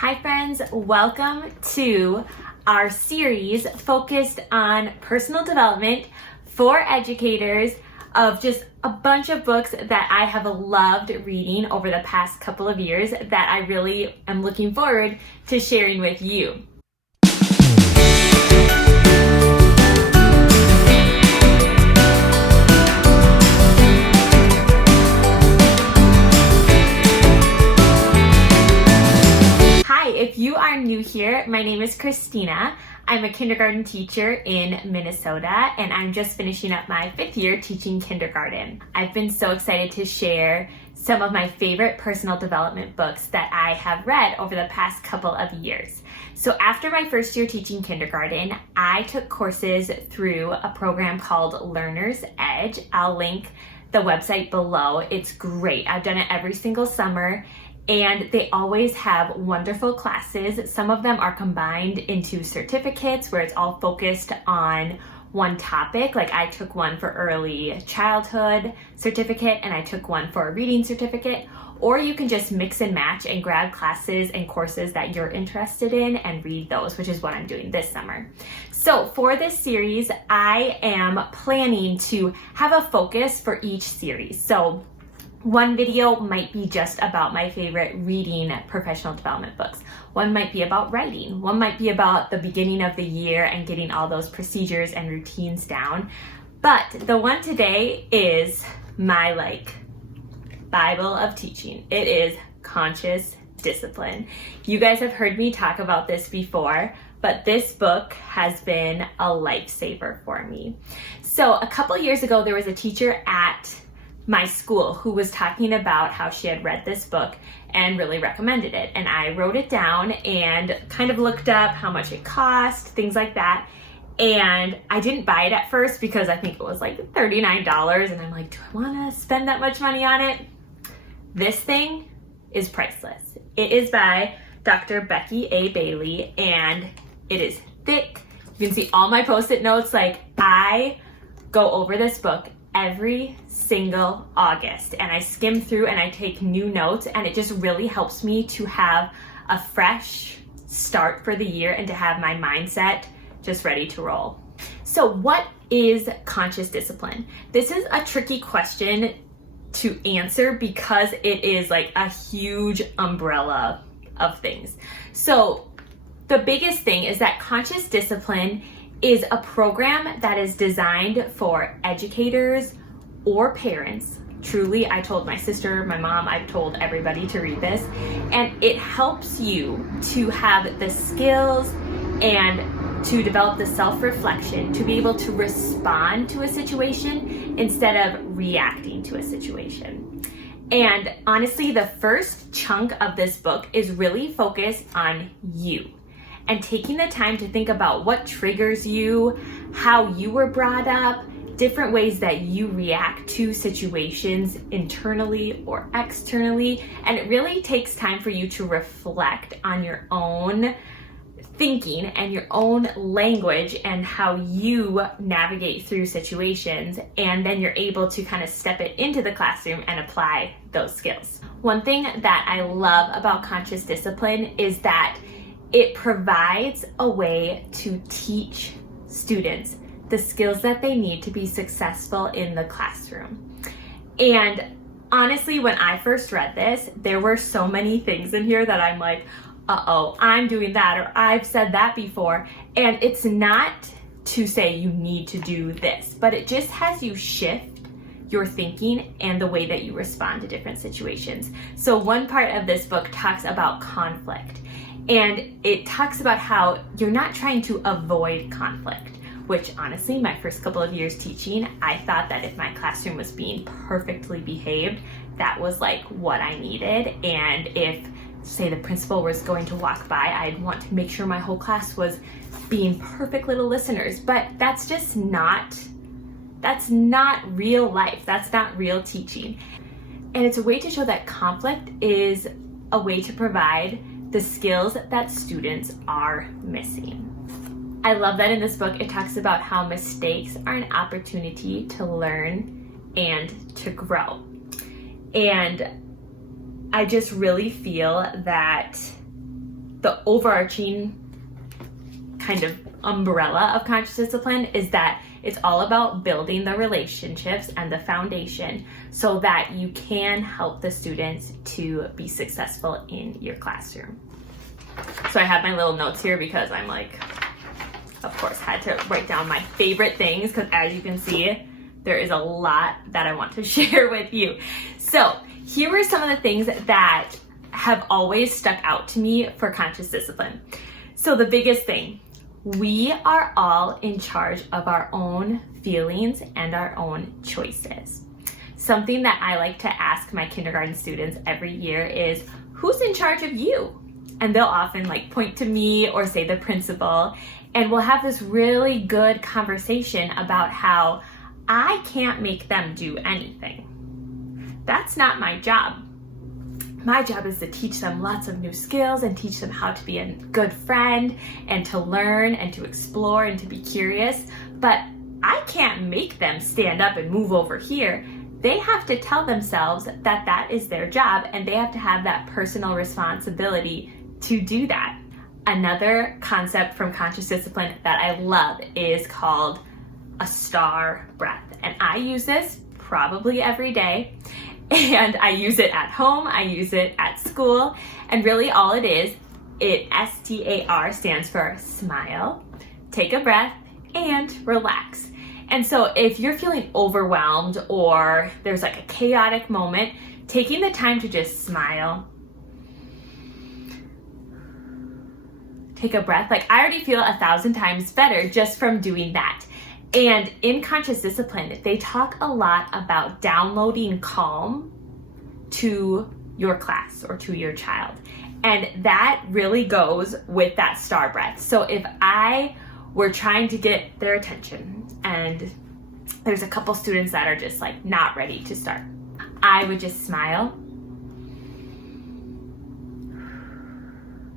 Hi friends, welcome to our series focused on personal development for educators of just a bunch of books that I have loved reading over the past couple of years that I really am looking forward to sharing with you. If you are new here, my name is Christina. I'm a kindergarten teacher in Minnesota, and I'm just finishing up my 5th year teaching kindergarten. I've been so excited to share some of my favorite personal development books that I have read over the past couple of years. So after my first year teaching kindergarten, I took courses through a program called Learner's Edge. I'll link the website below. It's great. I've done it every single summer. And they always have wonderful classes. Some of them are combined into certificates where it's all focused on one topic. Like I took one for early childhood certificate and I took one for a reading certificate. Or you can just mix and match and grab classes and courses that you're interested in and read those, which is what I'm doing this summer. So for this series, I am planning to have a focus for each series. So one video might be just about my favorite reading professional development books. One might be about writing. One might be about the beginning of the year and getting all those procedures and routines down. But the one today is my Bible of teaching. It is conscious discipline. You guys have heard me talk about this before, but this book has been a lifesaver for me. So a couple years ago, there was a teacher at my school who was talking about how she had read this book and really recommended it. And I wrote it down and kind of looked up how much it cost, things like that. And I didn't buy it at first because I think it was like $39. And I'm like, do I want to spend that much money on it? This thing is priceless. It is by Dr. Becky A. Bailey and it is thick. You can see all my Post-it notes. I go over this book every single August and I skim through and I take new notes, and it just really helps me to have a fresh start for the year and to have my mindset just ready to roll. So what is conscious discipline? This is a tricky question to answer because it is like a huge umbrella of things. So the biggest thing is that conscious discipline is a program that is designed for educators or parents. Truly, I told my sister, my mom, I've told everybody to read this, and it helps you to have the skills and to develop the self-reflection to be able to respond to a situation instead of reacting to a situation. And honestly, the first chunk of this book is really focused on you and taking the time to think about what triggers you, how you were brought up, different ways that you react to situations internally or externally. And it really takes time for you to reflect on your own thinking and your own language and how you navigate through situations. And then you're able to kind of step it into the classroom and apply those skills. One thing that I love about conscious discipline is that it provides a way to teach students the skills that they need to be successful in the classroom. And honestly, when I first read this, there were so many things in here that I'm like, uh-oh, I'm doing that, or I've said that before. And it's not to say you need to do this, but it just has you shift your thinking and the way that you respond to different situations. So one part of this book talks about conflict. And it talks about how you're not trying to avoid conflict, which honestly, my first couple of years teaching, I thought that if my classroom was being perfectly behaved, that was like what I needed. And if, say, the principal was going to walk by, I'd want to make sure my whole class was being perfect little listeners. But that's just not real life. That's not real teaching. And it's a way to show that conflict is a way to provide the skills that students are missing. I love that in this book it talks about how mistakes are an opportunity to learn and to grow. And I just really feel that the overarching kind of umbrella of conscious discipline is that it's all about building the relationships and the foundation so that you can help the students to be successful in your classroom. So I have my little notes here because I'm like, of course, had to write down my favorite things because as you can see, there is a lot that I want to share with you. So here are some of the things that have always stuck out to me for conscious discipline. So the biggest thing, we are all in charge of our own feelings and our own choices. Something that I like to ask my kindergarten students every year is, who's in charge of you? And they'll often like point to me or say the principal, and we'll have this really good conversation about how I can't make them do anything. That's not my job. My job is to teach them lots of new skills and teach them how to be a good friend and to learn and to explore and to be curious. But I can't make them stand up and move over here. They have to tell themselves that that is their job and they have to have that personal responsibility to do that. Another concept from conscious discipline that I love is called a star breath. And I use this probably every day. And I use it at home, I use it at school, and really all it is, STAR stands for smile, take a breath, and relax. And so if you're feeling overwhelmed or there's like a chaotic moment, taking the time to just smile, take a breath, like I already feel 1,000 times better just from doing that. And in conscious discipline, they talk a lot about downloading calm to your class or to your child. And that really goes with that star breath. So if I were trying to get their attention and there's a couple students that are just like not ready to start, I would just smile,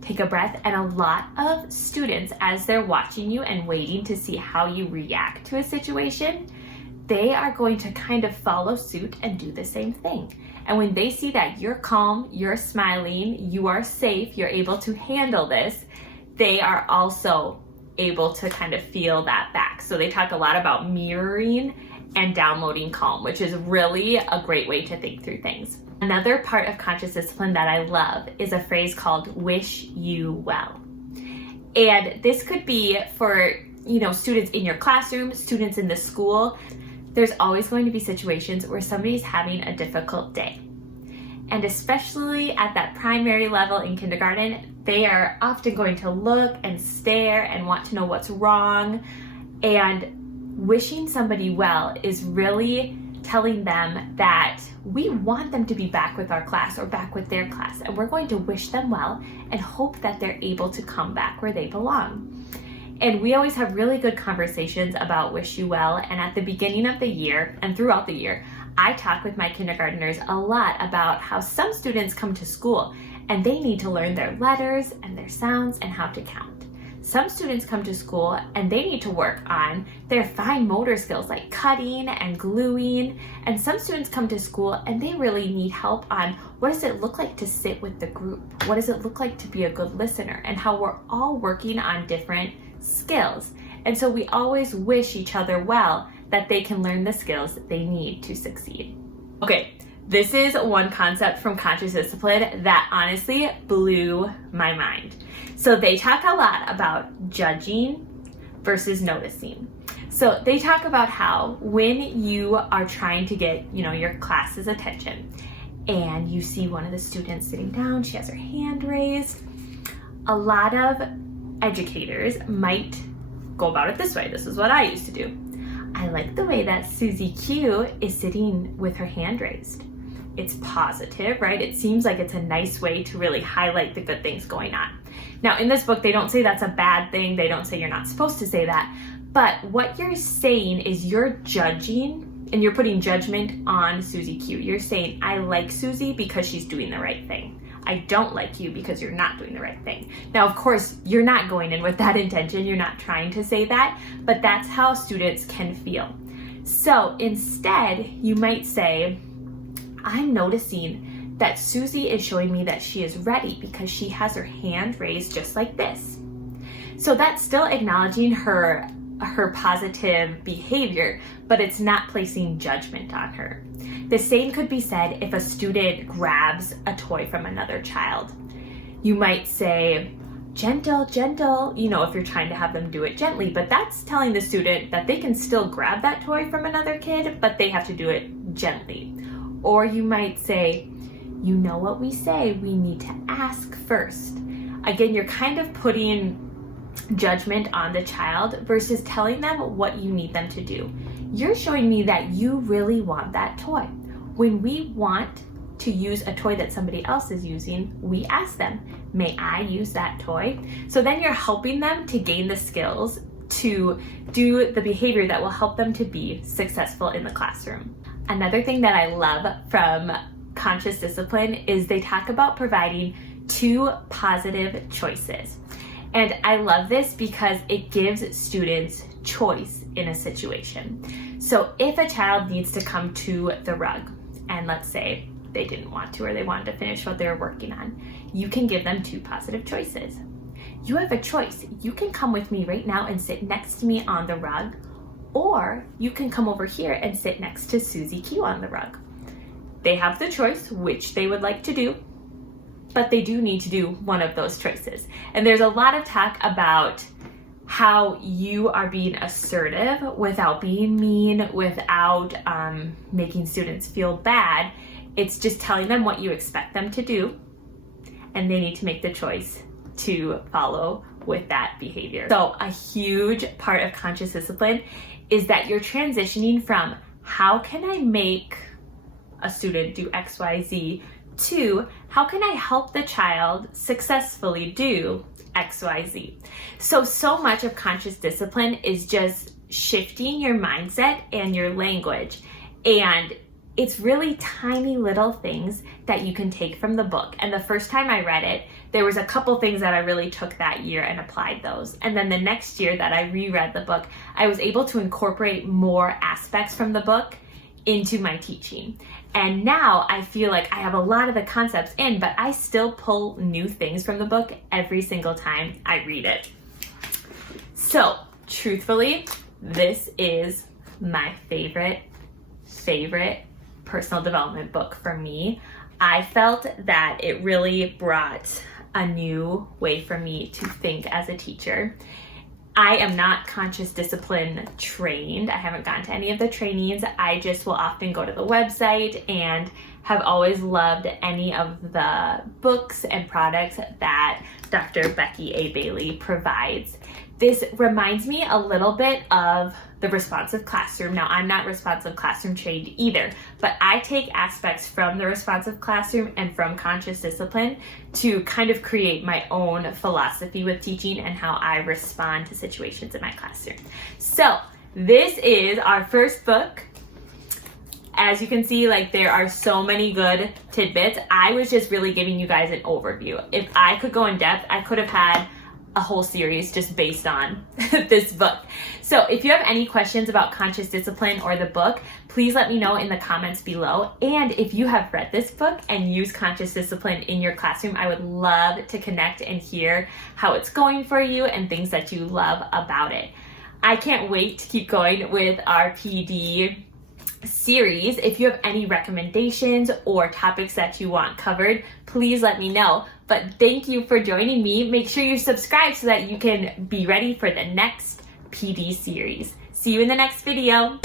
take a breath, and a lot of students, as they're watching you and waiting to see how you react to a situation, they are going to kind of follow suit and do the same thing. And when they see that you're calm, you're smiling, you are safe, you're able to handle this, they are also able to kind of feel that back. So they talk a lot about mirroring and downloading calm, which is really a great way to think through things. Another part of conscious discipline that I love is a phrase called wish you well. And this could be for, students in your classroom, students in the school. There's always going to be situations where somebody's having a difficult day. And especially at that primary level in kindergarten, they are often going to look and stare and want to know what's wrong. And wishing somebody well is really telling them that we want them to be back with our class or back with their class, and we're going to wish them well and hope that they're able to come back where they belong. And we always have really good conversations about wish you well, and at the beginning of the year and throughout the year, I talk with my kindergartners a lot about how some students come to school and they need to learn their letters and their sounds and how to count. Some students come to school and they need to work on their fine motor skills like cutting and gluing. And some students come to school and they really need help on what does it look like to sit with the group? What does it look like to be a good listener? And how we're all working on different skills. And so we always wish each other well that they can learn the skills that they need to succeed. Okay, this is one concept from conscious discipline that honestly blew my mind. So they talk a lot about judging versus noticing. So they talk about how when you are trying to get, your class's attention and you see one of the students sitting down, she has her hand raised, a lot of educators might go about it this way. This is what I used to do. I like the way that Susie Q is sitting with her hand raised. It's positive, right? It seems like it's a nice way to really highlight the good things going on. Now, in this book, they don't say that's a bad thing. They don't say you're not supposed to say that. But what you're saying is you're judging and you're putting judgment on Susie Q. You're saying, I like Susie because she's doing the right thing. I don't like you because you're not doing the right thing. Now, of course, you're not going in with that intention. You're not trying to say that, but that's how students can feel. So instead, you might say, I'm noticing that Susie is showing me that she is ready because she has her hand raised just like this. So that's still acknowledging her positive behavior, but it's not placing judgment on her. The same could be said if a student grabs a toy from another child. You might say, gentle, gentle, if you're trying to have them do it gently, but that's telling the student that they can still grab that toy from another kid, but they have to do it gently. Or you might say, you know what we say, we need to ask first. Again, you're kind of putting judgment on the child versus telling them what you need them to do. You're showing me that you really want that toy. When we want to use a toy that somebody else is using, we ask them, may I use that toy? So then you're helping them to gain the skills to do the behavior that will help them to be successful in the classroom. Another thing that I love from conscious discipline is they talk about providing 2 positive choices. And I love this because it gives students choice in a situation. So if a child needs to come to the rug, and let's say they didn't want to, or they wanted to finish what they were working on, you can give them 2 positive choices. You have a choice. You can come with me right now and sit next to me on the rug, or you can come over here and sit next to Susie Q on the rug. They have the choice which they would like to do, but they do need to do one of those choices. And there's a lot of talk about how you are being assertive without being mean, without making students feel bad. It's just telling them what you expect them to do, and they need to make the choice to follow with that behavior. So a huge part of conscious discipline is that you're transitioning from how can I make a student do X, Y, Z to how can I help the child successfully do X, Y, Z. So much of conscious discipline is just shifting your mindset and your language. And it's really tiny little things that you can take from the book. And the first time I read it, there was a couple things that I really took that year and applied those. And then the next year that I reread the book, I was able to incorporate more aspects from the book into my teaching. And now I feel like I have a lot of the concepts in, but I still pull new things from the book every single time I read it. So truthfully, this is my favorite personal development book for me. I felt that it really brought a new way for me to think as a teacher. I am not conscious discipline trained. I haven't gone to any of the trainings. I just will often go to the website and have always loved any of the books and products that Dr. Becky A. Bailey provides. This reminds me a little bit of the responsive classroom. Now, I'm not responsive classroom trained either, but I take aspects from the responsive classroom and from conscious discipline to kind of create my own philosophy with teaching and how I respond to situations in my classroom. So this is our first book. As you can see, there are so many good tidbits. I was just really giving you guys an overview. If I could go in depth, I could have had a whole series just based on this book. So if you have any questions about conscious discipline or the book, please let me know in the comments below. And if you have read this book and use conscious discipline in your classroom, I would love to connect and hear how it's going for you and things that you love about it. I can't wait to keep going with our PD series. If you have any recommendations or topics that you want covered, please let me know. But thank you for joining me. Make sure you subscribe so that you can be ready for the next PD series. See you in the next video.